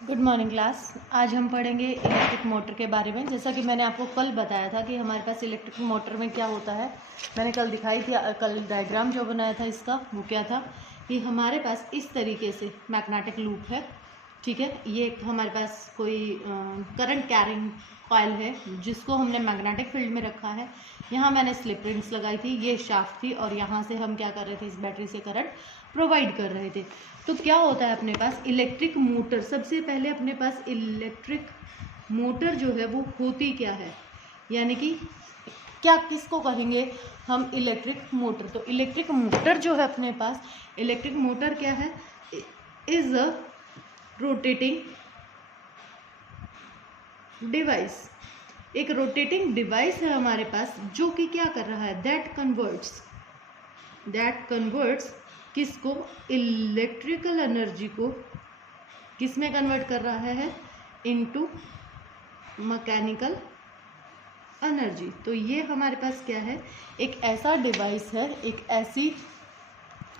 Good morning class. आज हम पढ़ेंगे इलेक्ट्रिक मोटर के बारे में। जैसा कि मैंने आपको कल बताया था कि हमारे पास इलेक्ट्रिक मोटर में क्या होता है, मैंने कल दिखाई थी। कल डायग्राम जो बनाया था इसका वो क्या था कि हमारे पास इस तरीके से मैग्नेटिक लूप है, ठीक है। ये हमारे पास कोई करंट कैरिंग कॉइल है जिसको हमने मैग्नेटिक फील्ड में रखा है। यहाँ मैंने स्लिप रिंग्स लगाई थी, ये शाफ्ट थी, और यहाँ से हम क्या कर रहे थे, इस बैटरी से करंट प्रोवाइड कर रहे थे। तो क्या होता है अपने पास इलेक्ट्रिक मोटर, सबसे पहले अपने पास इलेक्ट्रिक मोटर जो है वो होती क्या है, यानी कि क्या किसको कहेंगे हम इलेक्ट्रिक मोटर। तो इलेक्ट्रिक मोटर जो है अपने पास, इलेक्ट्रिक मोटर क्या है, इज अ रोटेटिंग डिवाइस। एक रोटेटिंग डिवाइस है हमारे पास जो कि क्या कर रहा है, दैट कन्वर्ट्स किसको, इलेक्ट्रिकल एनर्जी को किस में कन्वर्ट कर रहा है, इनटू मैकेनिकल एनर्जी। तो ये हमारे पास क्या है, एक ऐसा डिवाइस है, एक ऐसी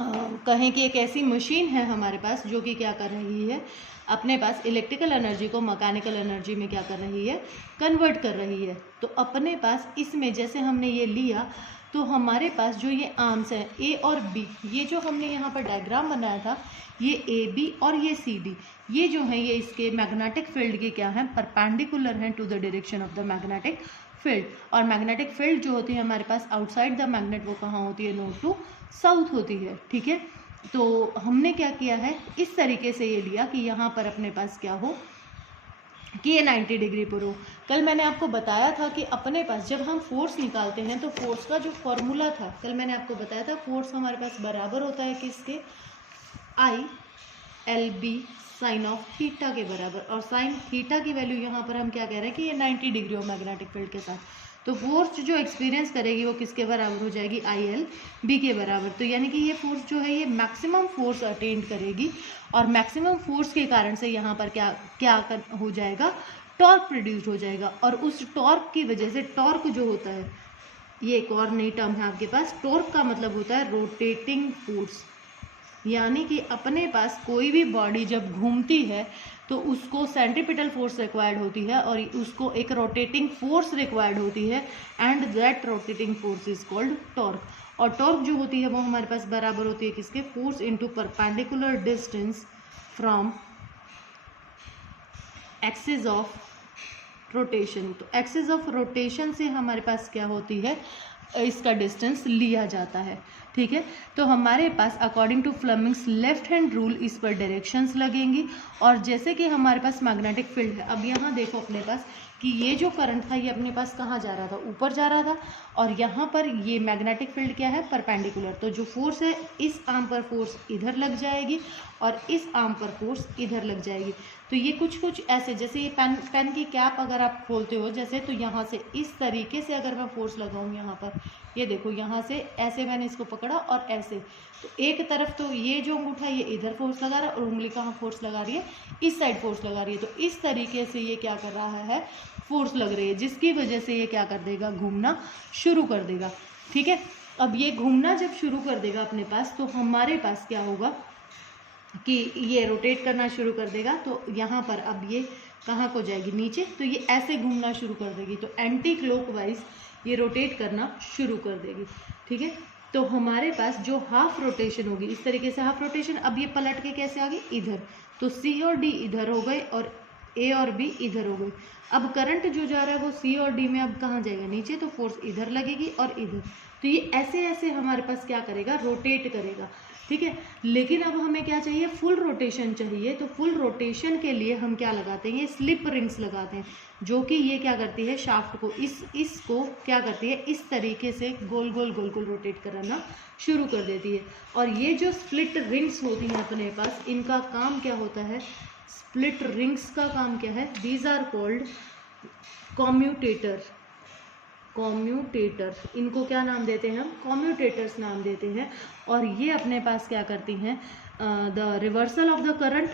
कहें कि एक ऐसी मशीन है हमारे पास जो कि क्या कर रही है, अपने पास इलेक्ट्रिकल एनर्जी को मैकेनिकल एनर्जी में क्या कर रही है, कन्वर्ट कर रही है। तो अपने पास इसमें जैसे हमने ये लिया तो हमारे पास जो ये आर्म्स है ए और बी, ये जो हमने यहाँ पर डायग्राम बनाया था, ये ए बी और ये सी डी, ये जो है ये इसके मैग्नेटिक फील्ड के क्या है, परपेंडिकुलर हैं to the direction of the magnetic field. और मैग्नेटिक फील्ड जो होती है हमारे पास आउटसाइड द मैग्नेट, वो कहाँ होती है, नॉर्थ टू साउथ होती है, ठीक है। तो हमने क्या किया है, इस तरीके से ये लिया कि यहाँ पर अपने पास क्या हो कि ये 90 डिग्री पर हो। कल मैंने आपको बताया था कि अपने पास जब हम फोर्स निकालते हैं तो फोर्स का जो फॉर्मूला था, कल मैंने आपको बताया था, फोर्स हमारे पास बराबर होता है किसके, I L B sine of theta के बराबर। और साइन थीटा की वैल्यू यहाँ पर हम क्या कह रहे हैं कि ये 90 डिग्री हो मैग्नेटिक फील्ड के साथ। तो फोर्स जो एक्सपीरियंस करेगी वो किसके बराबर हो जाएगी, आई एल बी के बराबर। तो यानी कि ये फोर्स जो है ये मैक्सिमम फोर्स अटेंड करेगी, और मैक्सिमम फोर्स के कारण से यहाँ पर क्या क्या हो जाएगा, टॉर्क प्रोड्यूस हो जाएगा। और उस टॉर्क की वजह से, टॉर्क जो होता है, ये एक और नई टर्म है आपके पास, टॉर्क का मतलब होता है रोटेटिंग फोर्स। यानी कि अपने पास कोई भी बॉडी जब घूमती है तो उसको सेंट्रीपिटल फोर्स रिक्वायर्ड होती है और उसको एक रोटेटिंग फोर्स रिक्वायर्ड होती है, and that rotating force is called torque. और टॉर्क जो होती है वो हमारे पास बराबर होती है किसके, force into perpendicular distance from axis of rotation. तो एक्सिस ऑफ रोटेशन से हमारे पास क्या होती है, इसका डिस्टेंस लिया जाता है, ठीक है। तो हमारे पास according to Fleming's left hand rule इस पर डायरेक्शंस लगेंगी। और जैसे कि हमारे पास मैग्नेटिक फील्ड है, अब यहाँ देखो अपने पास कि ये जो करंट था ये अपने पास कहाँ जा रहा था, ऊपर जा रहा था, और यहाँ पर ये मैग्नेटिक फील्ड क्या है, परपेंडिकुलर। तो जो फोर्स है, इस आर्म पर फोर्स इधर लग जाएगी और इस आर्म पर फोर्स इधर लग जाएगी। तो ये कुछ ऐसे, जैसे ये पेन की कैप अगर आप खोलते हो जैसे, तो यहाँ से इस तरीके से अगर मैं फोर्स लगाऊँ यहाँ पर, ये देखो यहाँ से ऐसे मैंने इसको पकड़ा और ऐसे, तो एक तरफ तो ये जो अंगूठा ये इधर फोर्स लगा रहा है और उंगली कहाँ फोर्स लगा रही है, इस साइड फोर्स लगा रही है। तो इस तरीके से ये क्या कर रहा है, फोर्स लग रही है, जिसकी वजह से ये क्या कर देगा, घूमना शुरू कर देगा, ठीक है। अब ये घूमना जब शुरू कर देगा अपने पास, तो हमारे पास क्या होगा कि ये रोटेट करना शुरू कर देगा। तो यहाँ पर अब ये कहाँ को जाएगी, नीचे, तो ये ऐसे घूमना शुरू कर देगी। तो एंटी क्लॉकवाइज ये रोटेट करना शुरू कर देगी, ठीक है। तो हमारे पास जो हाफ रोटेशन होगी, इस तरीके से हाफ रोटेशन, अब ये पलट के कैसे आ गई, इधर। तो सी और डी इधर हो गए और ए और बी इधर हो गए। अब करंट जो जा रहा है वो सी और डी में अब कहाँ जाएगा, नीचे। तो फोर्स इधर लगेगी और इधर। तो ये ऐसे ऐसे हमारे पास क्या करेगा, रोटेट करेगा, ठीक है। लेकिन अब हमें क्या चाहिए, फुल रोटेशन चाहिए। तो फुल रोटेशन के लिए हम क्या लगाते हैं, ये स्लिप रिंग्स लगाते हैं, जो कि ये क्या करती है, शाफ्ट को इसको क्या करती है, इस तरीके से गोल गोल गोल गोल रोटेट कराना शुरू कर देती है। और ये जो स्प्लिट रिंग्स होती हैं अपने पास, इनका काम क्या होता है, स्प्लिट रिंग्स का काम क्या है, दीज आर कॉल्ड कॉम्यूटेटर। इनको क्या नाम देते हैं हम, कॉम्यूटेटर्स नाम देते हैं। और ये अपने पास क्या करती हैं, the reversal of the current,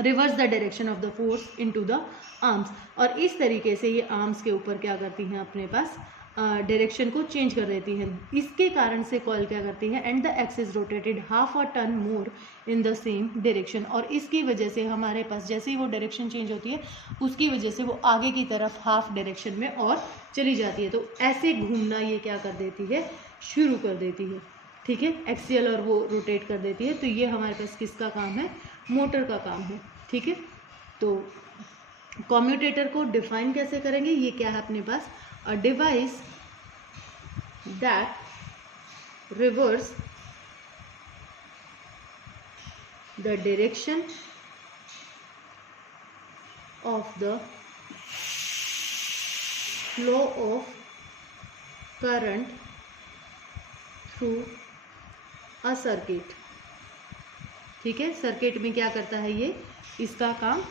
reverse the direction of the force into the arms. और इस तरीके से ये आर्म्स के ऊपर क्या करती हैं, अपने पास डायरेक्शन को चेंज कर देती है। इसके कारण से कॉइल क्या करती है, and the axis rotated half a turn more in the same direction, और इसकी वजह से हमारे पास जैसे ही वो डायरेक्शन चेंज होती है उसकी वजह से वो आगे की तरफ हाफ डायरेक्शन में और चली जाती है। तो ऐसे घूमना ये क्या कर देती है, शुरू कर देती है। ठीक है, एक्सियल और वो रोटेट कर देती है। तो ये हमारे पास किसका काम है, मोटर का काम है। ठीक है, तो कम्यूटेटर को डिफाइन कैसे करेंगे, ये क्या है अपने पास, a device that reverse the direction of the flow of current through a circuit। ठीक है, सर्किट में क्या करता है ये, इसका काम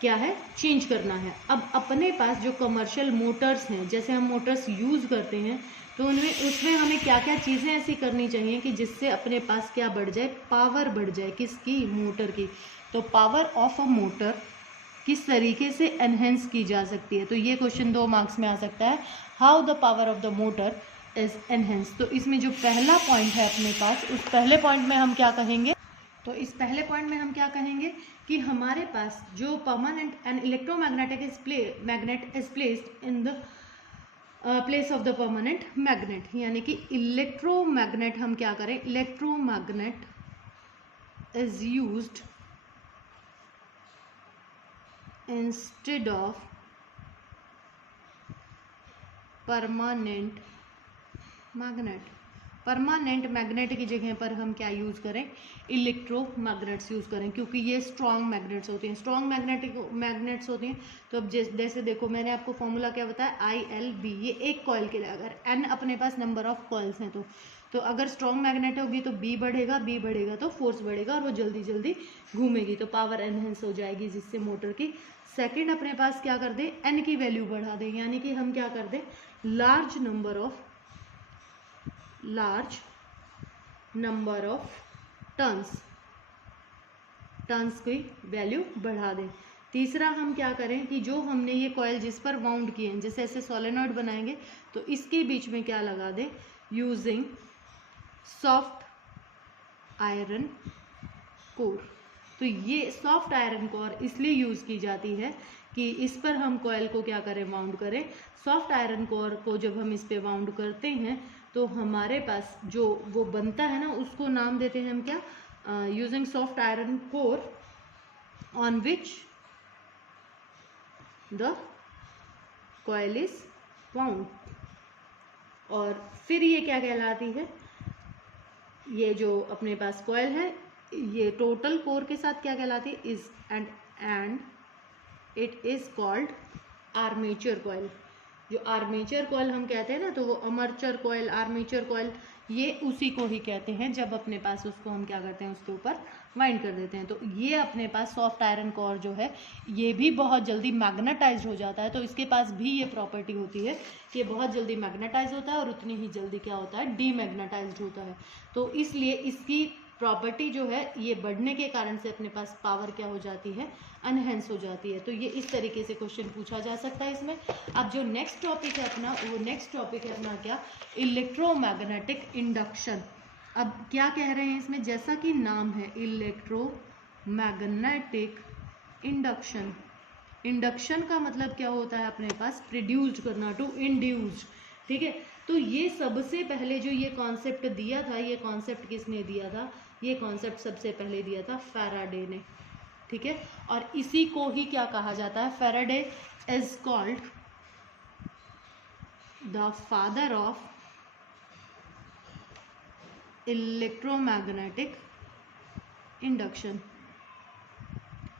क्या है, चेंज करना है। अब अपने पास जो कमर्शियल मोटर्स हैं, जैसे हम मोटर्स यूज़ करते हैं तो उसमें हमें क्या क्या चीज़ें ऐसी करनी चाहिए कि जिससे अपने पास क्या बढ़ जाए, पावर बढ़ जाए, किसकी, मोटर की। तो पावर ऑफ अ मोटर किस तरीके से एनहेंस की जा सकती है, तो ये क्वेश्चन 2 मार्क्स में आ सकता है, how the power of the motor is enhance. तो इसमें जो पहला पॉइंट है अपने पास, उस पहले पॉइंट में हम क्या कहेंगे, तो इस पहले पॉइंट में हम क्या कहेंगे कि हमारे पास जो permanent and electromagnetic magnet is placed in the place of the permanent magnet, यानी कि इलेक्ट्रोमैग्नेट हम क्या करें, electromagnet is used instead of permanent magnet. Permanent magnet की जगह पर हम क्या यूज़ करें, इलेक्ट्रोमैग्नेट्स यूज़ करें, क्योंकि ये स्ट्रॉन्ग मैग्नेट्स होती हैं, स्ट्रॉन्ग मैग्नेट्स होती हैं। तो अब जैसे देखो मैंने आपको फॉर्मूला क्या बताया, ILB, ये एक कॉइल के लिए, अगर N अपने पास नंबर ऑफ कॉइल्स हैं तो अगर स्ट्रॉन्ग मैग्नेट होगी तो B बढ़ेगा तो फोर्स बढ़ेगा और वो जल्दी जल्दी घूमेगी, तो पावर एनहेंस हो जाएगी, जिससे मोटर की सेकेंड अपने पास क्या कर दे, N की वैल्यू बढ़ा दे, यानी कि हम क्या कर दे, लार्ज नंबर ऑफ टर्न्स की वैल्यू बढ़ा दें। तीसरा हम क्या करें कि जो हमने ये कॉइल जिस पर वाउंड किए हैं, जैसे ऐसे सोलेनॉइड बनाएंगे तो इसके बीच में क्या लगा दें, यूजिंग सॉफ्ट आयरन कोर। तो ये सॉफ्ट आयरन कोर इसलिए यूज़ की जाती है कि इस पर हम कॉइल को क्या करें, वाउंड करें। सॉफ्ट आयरन कोर को जब हम इस पे वाउंड करते हैं तो हमारे पास जो वो बनता है ना, उसको नाम देते हैं हम क्या, using soft iron core on which the coil is wound. और फिर ये क्या कहलाती है, ये जो अपने पास कॉइल है ये टोटल कोर के साथ क्या कहलाती है, is and it is called armature coil. जो आर्मेचर कॉइल हम कहते हैं ना, तो वो आर्मेचर कॉइल, आर्मेचर कॉइल, ये उसी को ही कहते हैं जब अपने पास उसको हम क्या करते हैं, उसके ऊपर वाइंड कर देते हैं। तो ये अपने पास सॉफ्ट आयरन कोर जो है ये भी बहुत जल्दी मैग्नेटाइज्ड हो जाता है। तो इसके पास भी ये प्रॉपर्टी होती है कि ये बहुत जल्दी मैग्नेटाइज होता है और उतनी ही जल्दी क्या होता है, डीमैग्नेटाइज्ड होता है। तो इसलिए इसकी प्रॉपर्टी जो है ये बढ़ने के कारण से अपने पास पावर क्या हो जाती है, अनहेंस हो जाती है। तो ये इस तरीके से क्वेश्चन पूछा जा सकता है इसमें। अब जो नेक्स्ट टॉपिक है अपना, वो नेक्स्ट टॉपिक है अपना क्या, इलेक्ट्रोमैग्नेटिक इंडक्शन। अब क्या कह रहे हैं इसमें, जैसा कि नाम है इलेक्ट्रोमैग्नेटिक इंडक्शन। इंडक्शन का मतलब क्या होता है अपने पास, प्रोड्यूस्ड करना, टू इंड्यूस्ड। ठीक है, तो ये सबसे पहले जो ये कॉन्सेप्ट दिया था, ये कॉन्सेप्ट किसने दिया था, ये कॉन्सेप्ट सबसे पहले दिया था फैराडे ने। ठीक है, और इसी को ही क्या कहा जाता है, Faraday is called the father of electromagnetic induction.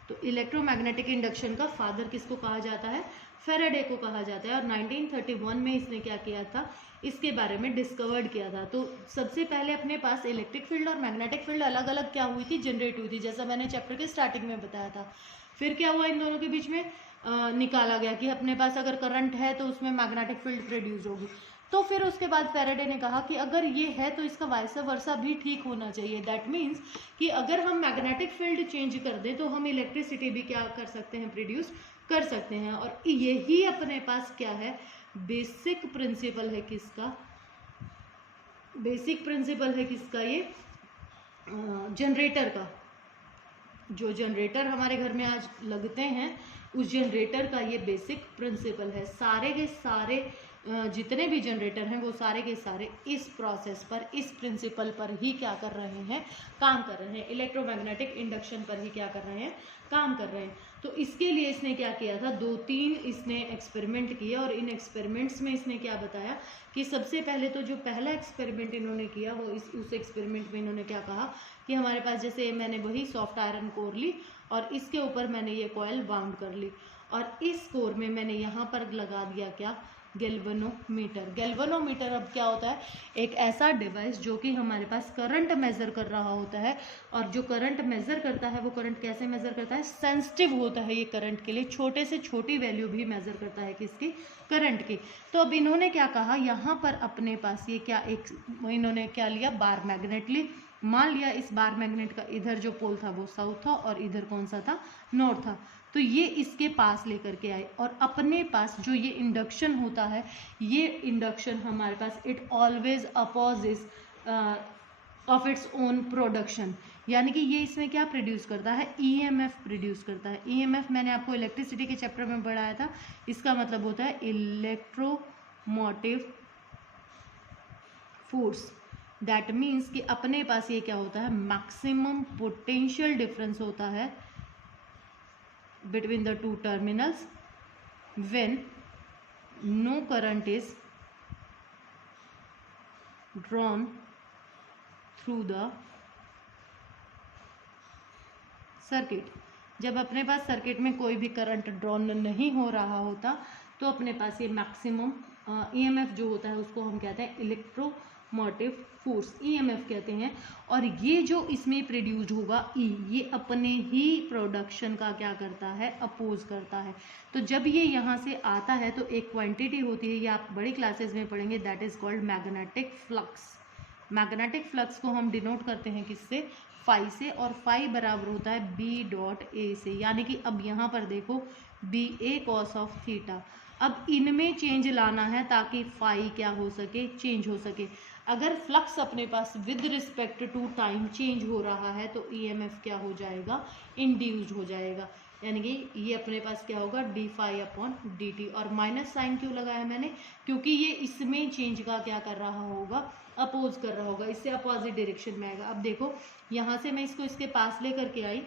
तो इलेक्ट्रोमैग्नेटिक इंडक्शन का फादर किसको कहा जाता है, फैराडे को कहा जाता है। और 1931 में इसने क्या किया था, इसके बारे में डिस्कवर्ड किया था। तो सबसे पहले अपने पास इलेक्ट्रिक फील्ड और मैग्नेटिक फील्ड अलग अलग क्या हुई थी, जनरेट हुई थी, जैसा मैंने चैप्टर के स्टार्टिंग में बताया था। फिर क्या हुआ, इन दोनों के बीच में निकाला गया कि अपने पास अगर करंट है तो उसमें मैग्नेटिक फील्ड प्रोड्यूस होगी। तो फिर उसके बाद फैराडे ने कहा कि अगर ये है तो इसका वाइस वर्सा भी ठीक होना चाहिए। दैट मीन्स कि अगर हम मैग्नेटिक फील्ड चेंज कर दें तो हम इलेक्ट्रिसिटी भी क्या कर सकते हैं, प्रोड्यूस कर सकते हैं। और यही अपने पास क्या है, बेसिक प्रिंसिपल है किसका, बेसिक प्रिंसिपल है किसका, ये जनरेटर का। जो जनरेटर हमारे घर में आज लगते हैं उस जनरेटर का ये बेसिक प्रिंसिपल है। सारे के सारे जितने भी जनरेटर हैं वो सारे के सारे इस प्रोसेस पर, इस प्रिंसिपल पर ही क्या कर रहे हैं, काम कर रहे हैं। इलेक्ट्रोमैग्नेटिक इंडक्शन पर ही क्या कर रहे हैं, काम कर रहे हैं। तो इसके लिए इसने क्या किया था, 2-3 इसने एक्सपेरिमेंट किया और इन एक्सपेरिमेंट्स में इसने क्या बताया कि सबसे पहले तो जो पहला एक्सपेरिमेंट इन्होंने किया वो उस एक्सपेरिमेंट में इन्होंने क्या कहा कि हमारे पास जैसे मैंने वही सॉफ्ट आयरन कोर ली और इसके ऊपर मैंने ये कॉइल बाउंड कर ली और इस कोर में मैंने यहाँ पर लगा दिया क्या, गैल्वेनोमीटर। गैल्वेनोमीटर अब क्या होता है, एक ऐसा डिवाइस जो कि हमारे पास करंट मेजर कर रहा होता है और जो करंट मेजर करता है वो करंट कैसे मेजर करता है, सेंसिटिव होता है ये करंट के लिए, छोटे से छोटी वैल्यू भी मेजर करता है किसकी, करंट की। तो अब इन्होंने क्या कहा, यहाँ पर अपने पास ये क्या एक इन्होंने क्या लिया, बार मैग्नेट ली। मान लिया इस बार मैग्नेट का इधर जो पोल था वो साउथ था और इधर कौन सा था, नॉर्थ था। तो ये इसके पास लेकर के आए और अपने पास जो ये इंडक्शन होता है, ये इंडक्शन हमारे पास it always opposes of its own production, यानी कि ये इसमें क्या प्रोड्यूस करता है, ईएमएफ प्रोड्यूस करता है। ईएमएफ मैंने आपको इलेक्ट्रिसिटी के चैप्टर में पढ़ाया था, इसका मतलब होता है इलेक्ट्रोमोटिव फोर्स। दैट मीन्स कि अपने पास ये क्या होता है, मैक्सिमम पोटेंशियल डिफरेंस होता है between the two terminals when no current is drawn through the circuit। जब अपने पास सर्किट में कोई भी करंट ड्रॉन नहीं हो रहा होता तो अपने पास ये मैक्सिमम ईएमएफ जो होता है उसको हम कहते हैं इलेक्ट्रोमोटिव फोर्स, ईएमएफ कहते हैं। और ये जो इसमें प्रोड्यूस्ड होगा ई, ये अपने ही प्रोडक्शन का क्या करता है, अपोज करता है। तो जब ये यहाँ से आता है तो एक क्वांटिटी होती है, ये आप बड़ी क्लासेस में पढ़ेंगे, that is called magnetic flux. Magnetic flux को हम डिनोट करते हैं किससे, फाई से, और फाई बराबर होता है बी डॉट ए से। यानी कि अब यहाँ पर देखो B A cos of theta, अब इनमें चेंज लाना है ताकि फाई क्या हो सके, चेंज हो सके। अगर फ्लक्स अपने पास with respect to time change हो रहा है तो ईएमएफ क्या हो जाएगा, इंड्यूस्ड हो जाएगा। यानी कि ये अपने पास क्या होगा, D phi upon D T. और माइनस साइन क्यों लगाया मैंने, क्योंकि ये इसमें चेंज का क्या कर रहा होगा, अपोज कर रहा होगा, इससे अपोजिट डायरेक्शन में आएगा। अब देखो यहाँ से मैं इसको इसके पास लेकर के आई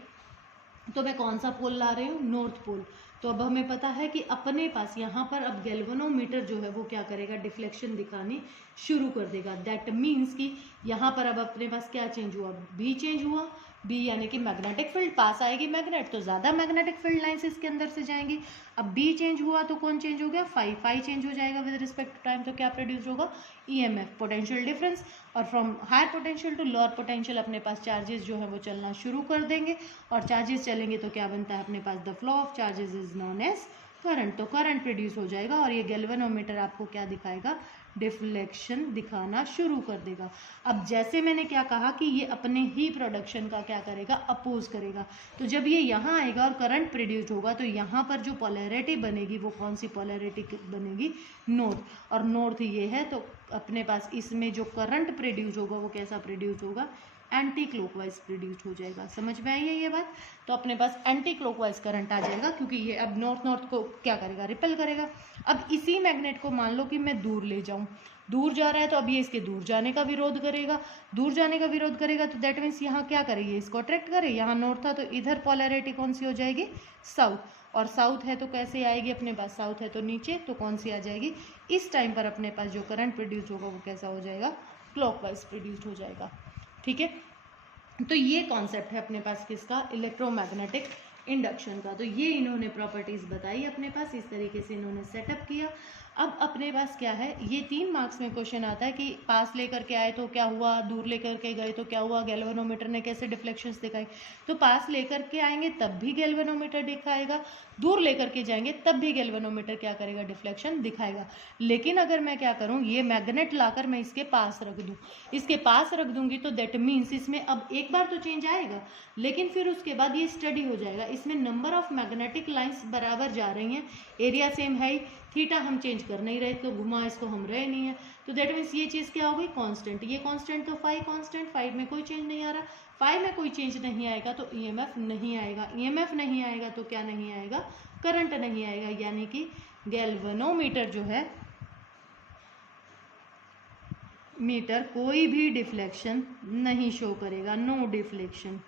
तो मैं कौन सा पोल ला रही हूँ, नॉर्थ पोल। तो अब हमें पता है कि अपने पास यहाँ पर अब गैल्वेनोमीटर जो है वो क्या करेगा, डिफ्लेक्शन दिखानी शुरू कर देगा। दैट मीन्स कि यहाँ पर अब अपने पास क्या चेंज हुआ, बी चेंज हुआ। बी यानी कि मैग्नेटिक फील्ड, पास आएगी मैग्नेट तो ज़्यादा मैग्नेटिक फील्ड लाइन्स इसके अंदर से जाएंगी। अब बी चेंज हुआ तो कौन चेंज हो गया, फाई। फाई चेंज हो जाएगा विद रिस्पेक्ट टू टाइम, तो क्या प्रोड्यूस होगा, ईएमएफ, पोटेंशियल डिफरेंस। और from higher potential to lower potential अपने पास चार्जेस जो है वो चलना शुरू कर देंगे और चार्जेस चलेंगे तो क्या बनता है अपने पास, the flow of charges is known as current. तो करंट प्रोड्यूस हो जाएगा और ये गैल्वेनोमीटर आपको क्या दिखाएगा, डिफ्लेक्शन दिखाना शुरू कर देगा। अब जैसे मैंने क्या कहा कि ये अपने ही प्रोडक्शन का क्या करेगा, अपोज करेगा। तो जब ये यहाँ आएगा और करंट प्रोड्यूस होगा तो यहाँ पर जो पोलैरिटी बनेगी वो कौन सी पोलैरिटी बनेगी, नॉर्थ। और नॉर्थ ये है तो अपने पास इसमें जो करंट प्रोड्यूस होगा वो कैसा प्रोड्यूस होगा, एंटी क्लॉकवाइज प्रोड्यूस हो जाएगा। समझ में आई है ये बात। तो अपने पास एंटी क्लॉकवाइज करंट आ जाएगा क्योंकि ये अब नॉर्थ नॉर्थ को क्या करेगा, रिपेल करेगा। अब इसी मैग्नेट को मान लो कि मैं दूर ले जाऊं, दूर जा रहा है तो अब ये इसके दूर जाने का विरोध करेगा। दूर जाने का विरोध करेगा तो दैट मीन्स यहाँ क्या करेगी, इसको अट्रैक्ट करे। यहाँ नॉर्थ था तो इधर पोलैरिटी कौन सी हो जाएगी, साउथ। और साउथ है तो कैसे आएगी अपने पास, साउथ है तो नीचे, तो कौन सी आ जाएगी। इस टाइम पर अपने पास जो करंट प्रोड्यूस होगा वो कैसा हो जाएगा, क्लॉकवाइज प्रोड्यूस हो जाएगा। ठीक है, तो ये कॉन्सेप्ट है अपने पास किसका, इलेक्ट्रोमैग्नेटिक इंडक्शन का। तो ये इन्होंने प्रॉपर्टीज बताई अपने पास, इस तरीके से इन्होंने सेटअप किया। अब अपने पास क्या है, ये 3 मार्क्स में क्वेश्चन आता है कि पास लेकर के आए तो क्या हुआ, दूर लेकर के गए तो क्या हुआ, गैल्वेनोमीटर ने कैसे डिफ्लेक्शंस दिखाई। तो पास लेकर के आएंगे तब भी गैल्वेनोमीटर दिखाएगा, दूर लेकर के जाएंगे तब भी गैल्वेनोमीटर क्या करेगा, डिफ्लेक्शन दिखाएगा। लेकिन अगर मैं क्या करूं, ये मैग्नेट लाकर मैं इसके पास रख दूं, इसके पास रख दूंगी तो दैट मीन्स इसमें अब एक बार तो चेंज आएगा लेकिन फिर उसके बाद ये स्टडी हो जाएगा। इसमें नंबर ऑफ मैग्नेटिक लाइंस बराबर जा रही हैं, एरिया सेम है, थीटा हम चेंज कर नहीं रहे, तो घुमा इसको हम रहे नहीं है, तो दैट मीन्स ये चीज़ क्या हो गई, कांस्टेंट। ये कांस्टेंट तो फाई कांस्टेंट, फाई में कोई चेंज नहीं आ रहा, फाई में कोई चेंज नहीं आएगा तो ईएमएफ नहीं आएगा, ईएमएफ नहीं आएगा तो क्या नहीं आएगा, करंट नहीं आएगा, यानी कि गैल्वेनोमीटर जो है मीटर कोई भी डिफ्लेक्शन नहीं शो करेगा, नो डिफ्लेक्शन।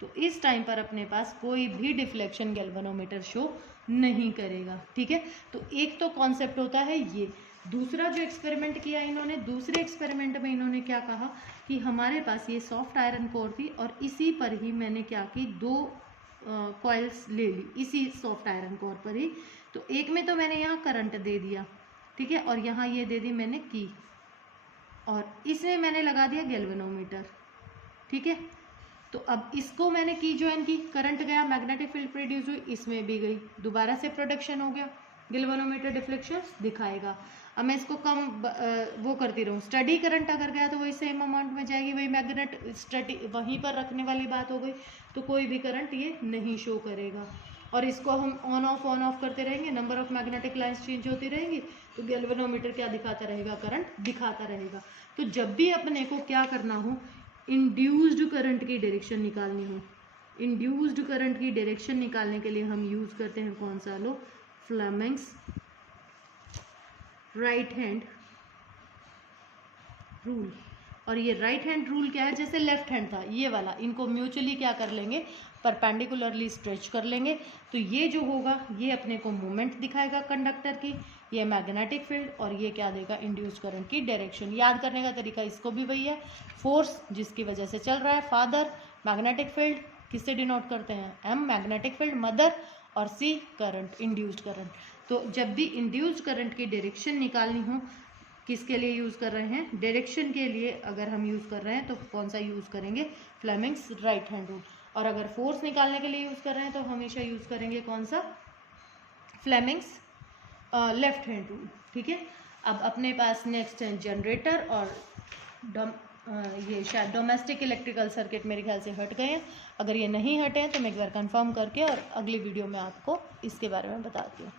तो इस टाइम पर अपने पास कोई भी डिफ्लेक्शन गैल्वेनोमीटर शो नहीं करेगा, ठीक है। तो एक तो कॉन्सेप्ट होता है ये। दूसरा जो एक्सपेरिमेंट किया इन्होंने, दूसरे एक्सपेरिमेंट में इन्होंने क्या कहा कि हमारे पास ये सॉफ्ट आयरन कोर थी और इसी पर ही मैंने क्या की, दो कॉइल्स ले ली इसी सॉफ्ट आयरन कोर पर ही। तो एक में तो मैंने यहाँ करंट दे दिया, ठीक है, और यहाँ ये दे दी मैंने की, और इसमें मैंने लगा दिया गैल्वेनोमीटर, ठीक है। तो अब इसको मैंने की ज्वाइन की, करंट गया, मैग्नेटिक फील्ड प्रोड्यूस हुई, इसमें भी गई, दोबारा से प्रोडक्शन हो गया, गैल्वेनोमीटर डिफ्लेक्शन दिखाएगा। अब मैं इसको कम वो करती रहूँ, स्टडी करंट अगर गया तो वही सेम अमाउंट में जाएगी, वही मैग्नेट स्टडी वहीं पर रखने वाली बात हो गई, तो कोई भी करंट ये नहीं शो करेगा। और इसको हम ऑन ऑफ करते रहेंगे, number of magnetic lines change होती रहेंगी, तो गैल्वेनोमीटर क्या दिखाता रहेगा, करंट दिखाता रहेगा। तो जब भी अपने को क्या करना हो, इंड्यूस्ड करंट की डायरेक्शन निकालनी हो, इंड्यूस्ड करंट की डायरेक्शन निकालने के लिए हम यूज करते हैं कौन सा लो, फ्लेमिंग्स राइट हैंड रूल। और ये राइट हैंड रूल क्या है, जैसे लेफ्ट हैंड था ये वाला, इनको म्यूचुअली क्या कर लेंगे, परपेंडिकुलरली स्ट्रेच कर लेंगे, तो ये जो होगा ये अपने को मोमेंट दिखाएगा कंडक्टर की, ये मैग्नेटिक फील्ड, और ये क्या देगा, इंड्यूस्ड करंट की डायरेक्शन। याद करने का तरीका इसको भी वही है, फोर्स जिसकी वजह से चल रहा है, फादर, मैग्नेटिक फील्ड किससे डिनोट करते हैं, एम मैग्नेटिक फील्ड, मदर, और सी करंट, इंड्यूस्ड करंट। तो जब भी इंड्यूस्ड करंट की डायरेक्शन निकालनी हो, किसके लिए यूज़ कर रहे हैं, डायरेक्शन के लिए अगर हम यूज़ कर रहे हैं तो कौन सा यूज़ करेंगे, फ्लेमिंग्स राइट हैंड रूल। और अगर फोर्स निकालने के लिए यूज़ कर रहे हैं तो हमेशा यूज़ करेंगे कौन सा, फ्लेमिंग्स लेफ्ट हैंड रूल, ठीक है। अब अपने पास नेक्स्ट है जनरेटर, और ये शायद डोमेस्टिक इलेक्ट्रिकल सर्किट मेरे ख्याल से हट गए हैं। अगर ये नहीं हटे हैं तो मैं एक बार कंफर्म करके और अगली वीडियो में आपको इसके बारे में बताती हूँ।